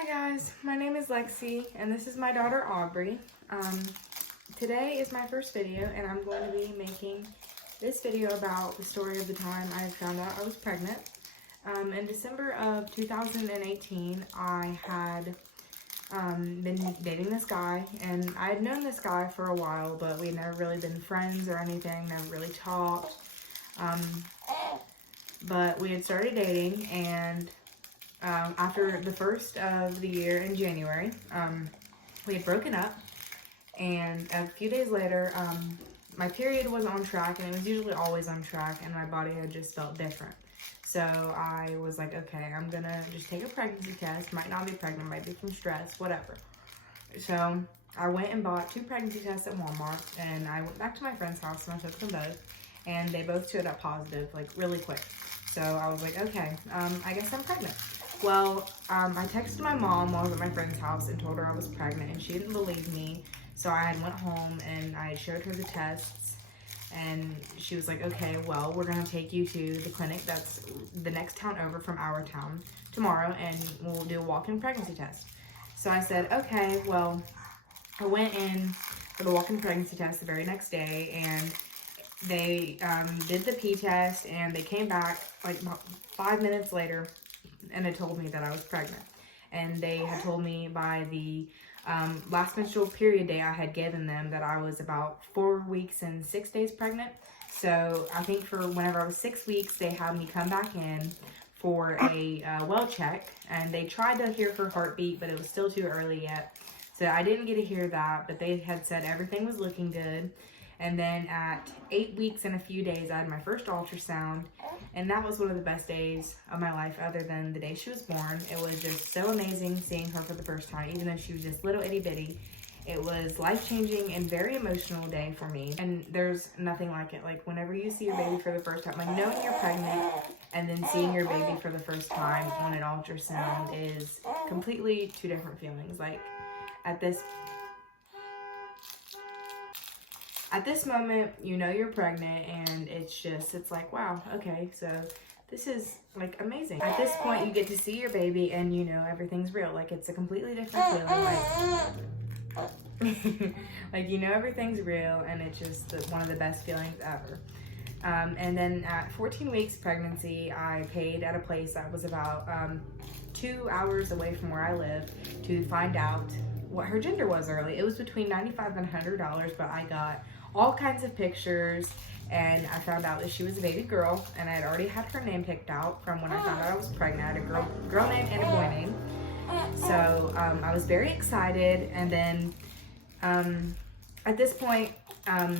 Hi guys, my name is Lexy and this is my daughter Aubrey. Today is my first video and I'm going to be making this video about the story of the time I found out I was pregnant. In December of 2018, I had been dating this guy, and I had known this guy for a while, but we had never really been friends or anything, never really talked. But we had started dating, and after the first of the year in January, we had broken up, and a few days later, my period was on track, and it was usually always on track, and my body had just felt different. So I was like, okay, I'm gonna just take a pregnancy test. Might not be pregnant, might be from stress, whatever. So I went and bought 2 pregnancy tests at Walmart, and I went back to my friend's house and I took them both, and they both stood up positive, like really quick. So I was like, okay, I guess I'm pregnant. Well, I texted my mom while I was at my friend's house and told her I was pregnant, and she didn't believe me. So I went home and I showed her the tests, and she was like, okay, well, we're gonna take you to the clinic that's the next town over from our town tomorrow, and we'll do a walk-in pregnancy test. So I said, okay, well, I went in for the walk-in pregnancy test the very next day, and they did the P test, and they came back like about 5 minutes later, and they told me that I was pregnant. And they had told me by the last menstrual period day I had given them that I was about 4 weeks and 6 days pregnant. So I think for whenever I was 6 weeks, they had me come back in for a well check, and they tried to hear her heartbeat, but it was still too early yet. So I didn't get to hear that, but they had said everything was looking good. And then at 8 weeks and a few days, I had my first ultrasound, and that was one of the best days of my life other than the day she was born. It was just so amazing seeing her for the first time, even though she was just little itty bitty. It was life-changing and very emotional day for me, and there's nothing like it. Like, whenever you see your baby for the first time, like knowing you're pregnant and then seeing your baby for the first time on an ultrasound is completely 2 different feelings. Like, at this moment, you know you're pregnant, and it's like, wow, okay, so this is like amazing. At this point, you get to see your baby, and you know everything's real. Like, it's a completely different feeling. Like you know everything's real, and it's just one of the best feelings ever. And then at 14 weeks pregnancy, I paid at a place that was about 2 hours away from where I live to find out what her gender was early. It was between $95 and $100, but I got all kinds of pictures, and I found out that she was a baby girl, and I had already had her name picked out from when I found out I was pregnant. I had a girl name and a boy name. So I was very excited, and then at this point, I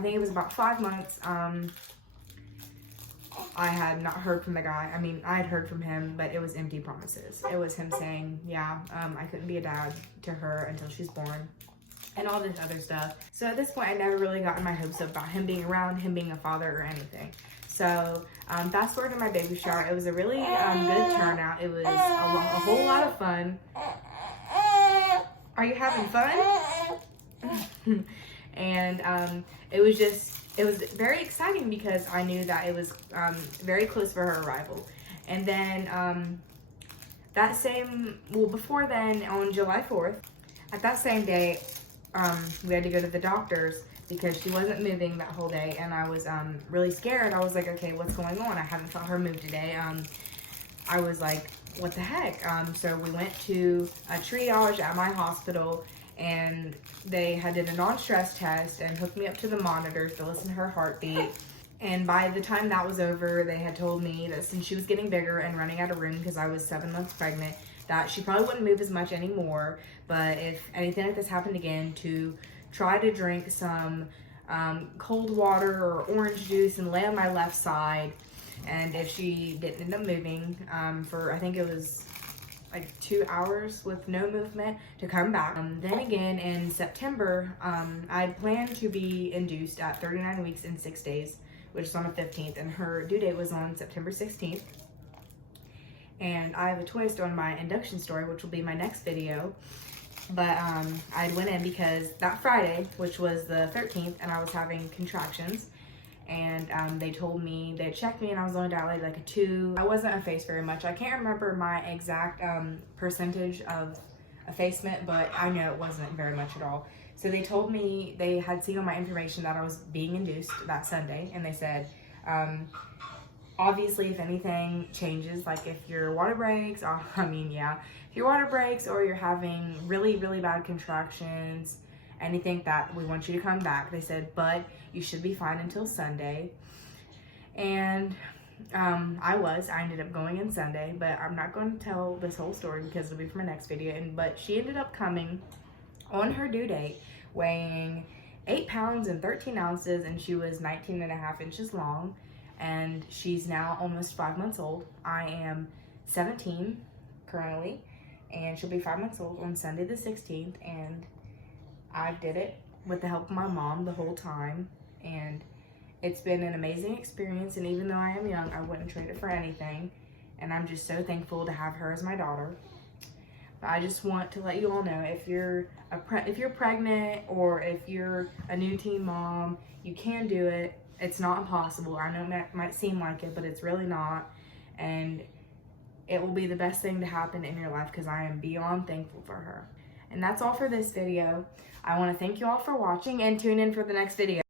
think it was about 5 months, I had not heard from the guy. I mean, I had heard from him, but it was empty promises. It was him saying, yeah, I couldn't be a dad to her until she's born, and all this other stuff. So at this point, I never really gotten my hopes up about him being around, him being a father, or anything. So fast forward to my baby shower. It was a really good turnout. It was a whole lot of fun. Are you having fun? And it was very exciting because I knew that it was very close for her arrival. And then before then, on July 4th, at that same day, we had to go to the doctor's because she wasn't moving that whole day, and I was really scared. I was like, okay, what's going on? I haven't felt her move today. I was like, what the heck? So we went to a triage at my hospital, and they did a non-stress test and hooked me up to the monitors to listen to her heartbeat. And by the time that was over, they had told me that since she was getting bigger and running out of room because I was 7 months pregnant, that she probably wouldn't move as much anymore. But if anything like this happened again, to try to drink some cold water or orange juice and lay on my left side. And if she didn't end up moving for, I think it was like 2 hours with no movement, to come back. Then again in September, I planned to be induced at 39 weeks and 6 days, which is on the 15th, and her due date was on September 16th. And I have a twist on my induction story, which will be my next video. But I went in because that Friday, which was the 13th, and I was having contractions, and they told me they checked me and I was only dilated like a 2. I wasn't effaced very much. I can't remember my exact percentage of effacement, but I know it wasn't very much at all. So they told me they had seen on my information that I was being induced that Sunday, and they said, obviously, if anything changes, like if your water breaks, if your water breaks or you're having really, really bad contractions, anything, that we want you to come back. They said, but you should be fine until Sunday. And I ended up going in Sunday, but I'm not going to tell this whole story because it'll be for my next video. But she ended up coming on her due date, weighing 8 pounds and 13 ounces, and she was 19.5 inches long, and she's now almost 5 months old. I am 17 currently, and she'll be 5 months old on Sunday the 16th, and I did it with the help of my mom the whole time, and it's been an amazing experience. And even though I am young, I wouldn't trade it for anything, and I'm just so thankful to have her as my daughter. But I just want to let you all know, if you're pregnant or if you're a new teen mom, you can do it. It's not impossible. I know it might seem like it, but it's really not, and it will be the best thing to happen in your life, because I am beyond thankful for her. And that's all for this video. I want to thank you all for watching, and tune in for the next video.